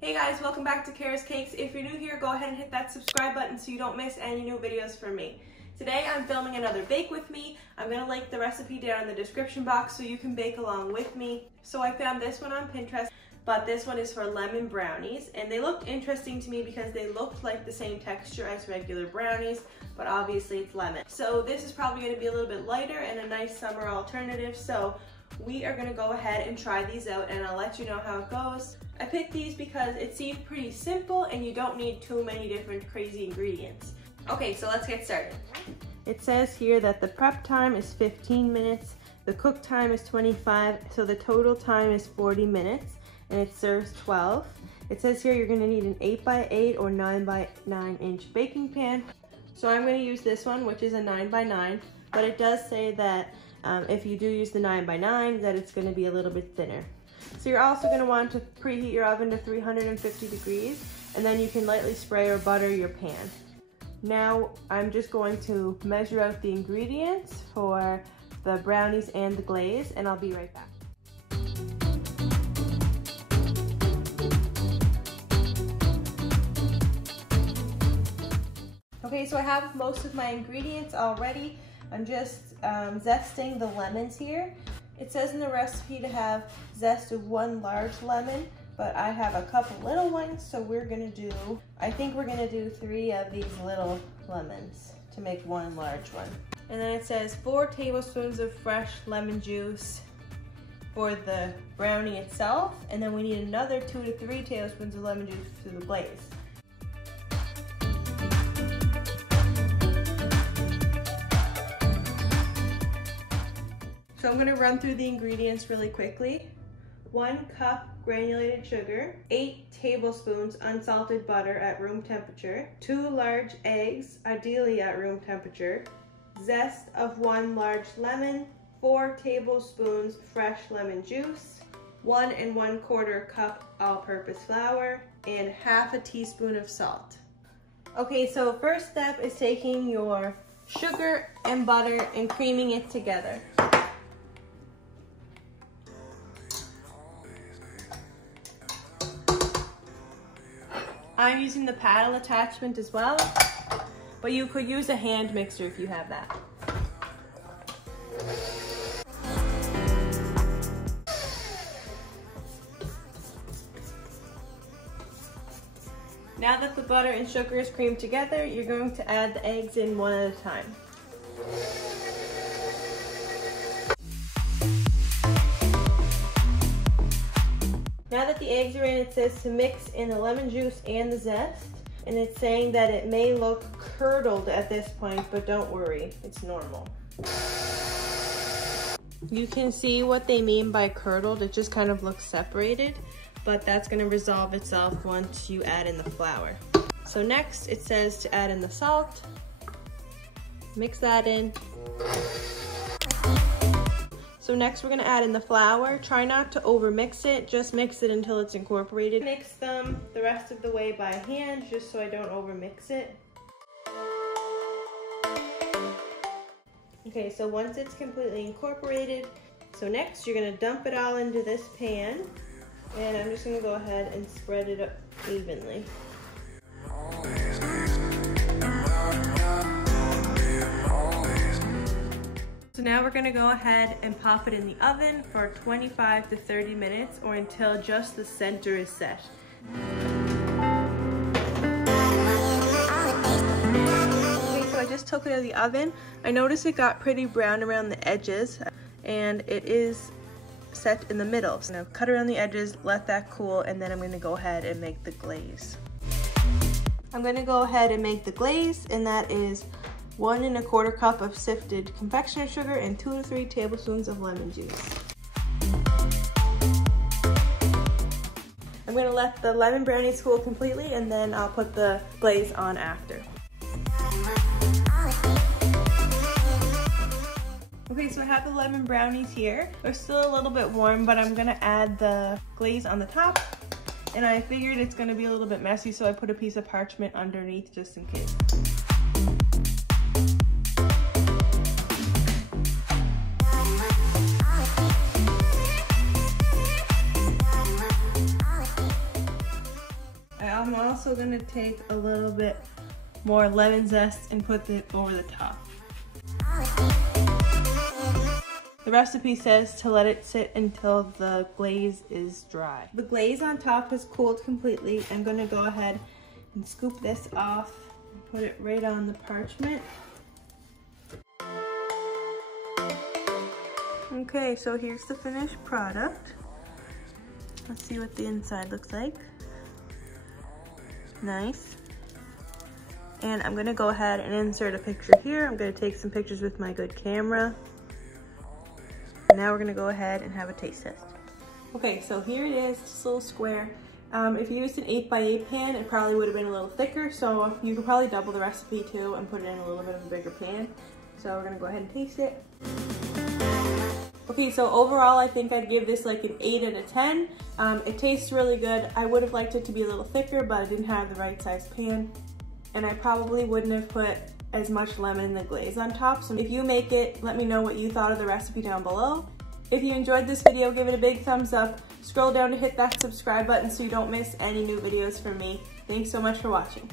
Hey guys, welcome back to Cara's Cakes. If you're new here, go ahead and hit that subscribe button so you don't miss any new videos from me. Today I'm filming another bake with me. I'm going to link the recipe down in the description box so you can bake along with me. So I found this one on Pinterest, but this one is for lemon brownies, and they looked interesting to me because they looked like the same texture as regular brownies, but obviously it's lemon. So this is probably going to be a little bit lighter and a nice summer alternative. So we are going to go ahead and try these out, and I'll let you know how it goes. I picked these because it seemed pretty simple and you don't need too many different crazy ingredients. Okay, so let's get started. It says here that the prep time is 15 minutes, the cook time is 25, so the total time is 40 minutes, and it serves 12. It says here you're going to need an 8x8 or 9x9 inch baking pan. So I'm going to use this one, which is a 9x9, but it does say that if you do use the 9x9, that it's going to be a little bit thinner. So you're also going to want to preheat your oven to 350 degrees, and then you can lightly spray or butter your pan. Now I'm just going to measure out the ingredients for the brownies and the glaze, and I'll be right back. Okay, so I have most of my ingredients already. I'm just zesting the lemons here. It says in the recipe to have zest of 1 large lemon, but I have a couple little ones, so I think we're gonna do 3 of these little lemons to make 1 large one. And then it says 4 tablespoons of fresh lemon juice for the brownie itself, and then we need another 2 to 3 tablespoons of lemon juice for the glaze. So I'm going to run through the ingredients really quickly. 1 cup granulated sugar, 8 tablespoons unsalted butter at room temperature, 2 large eggs, ideally at room temperature, zest of 1 large lemon, 4 tablespoons fresh lemon juice, 1 1/4 cup all-purpose flour, and ½ a teaspoon of salt. Okay, so first step is taking your sugar and butter and creaming it together. I'm using the paddle attachment as well, but you could use a hand mixer if you have that. Now that the butter and sugar is creamed together, you're going to add the eggs in one at a time. Now that the eggs are in, it says to mix in the lemon juice and the zest, and it's saying that it may look curdled at this point, but don't worry, it's normal. You can see what they mean by curdled, it just kind of looks separated, but that's going to resolve itself once you add in the flour. So next it says to add in the salt, mix that in. So next we're going to add in the flour. Try not to over mix it, just mix it until it's incorporated. Mix them the rest of the way by hand just so I don't over mix it. Okay, so once it's completely incorporated, so next you're going to dump it all into this pan, and I'm just going to go ahead and spread it up evenly. So now we're going to go ahead and pop it in the oven for 25 to 30 minutes or until just the center is set. Okay, so I just took it out of the oven. I noticed it got pretty brown around the edges, and it is set in the middle. So now cut around the edges, let that cool, and then I'm going to go ahead and make the glaze. I'm going to go ahead and make the glaze, and that is 1 1/4 cup of sifted confectioner's sugar and 2 to 3 tablespoons of lemon juice. I'm going to let the lemon brownies cool completely, and then I'll put the glaze on after. Okay, so I have the lemon brownies here. They're still a little bit warm, but I'm going to add the glaze on the top, and I figured it's going to be a little bit messy, so I put a piece of parchment underneath just in case. I'm also gonna take a little bit more lemon zest and put it over the top. The recipe says to let it sit until the glaze is dry. The glaze on top has cooled completely. I'm gonna go ahead and scoop this off and put it right on the parchment. Okay, so here's the finished product. Let's see what the inside looks like. Nice. And I'm gonna go ahead and insert a picture here. I'm gonna take some pictures with my good camera. Now we're gonna go ahead and have a taste test. Okay, so here it is, this little square. If you used an 8x8 pan, it probably would have been a little thicker, so you could probably double the recipe too and put it in a little bit of a bigger pan. So we're gonna go ahead and taste it. Okay, so overall I think I'd give this like an 8 out of 10. It tastes really good. I would have liked it to be a little thicker, but I didn't have the right size pan. And I probably wouldn't have put as much lemon in the glaze on top. So if you make it, let me know what you thought of the recipe down below. If you enjoyed this video, give it a big thumbs up. Scroll down to hit that subscribe button so you don't miss any new videos from me. Thanks so much for watching.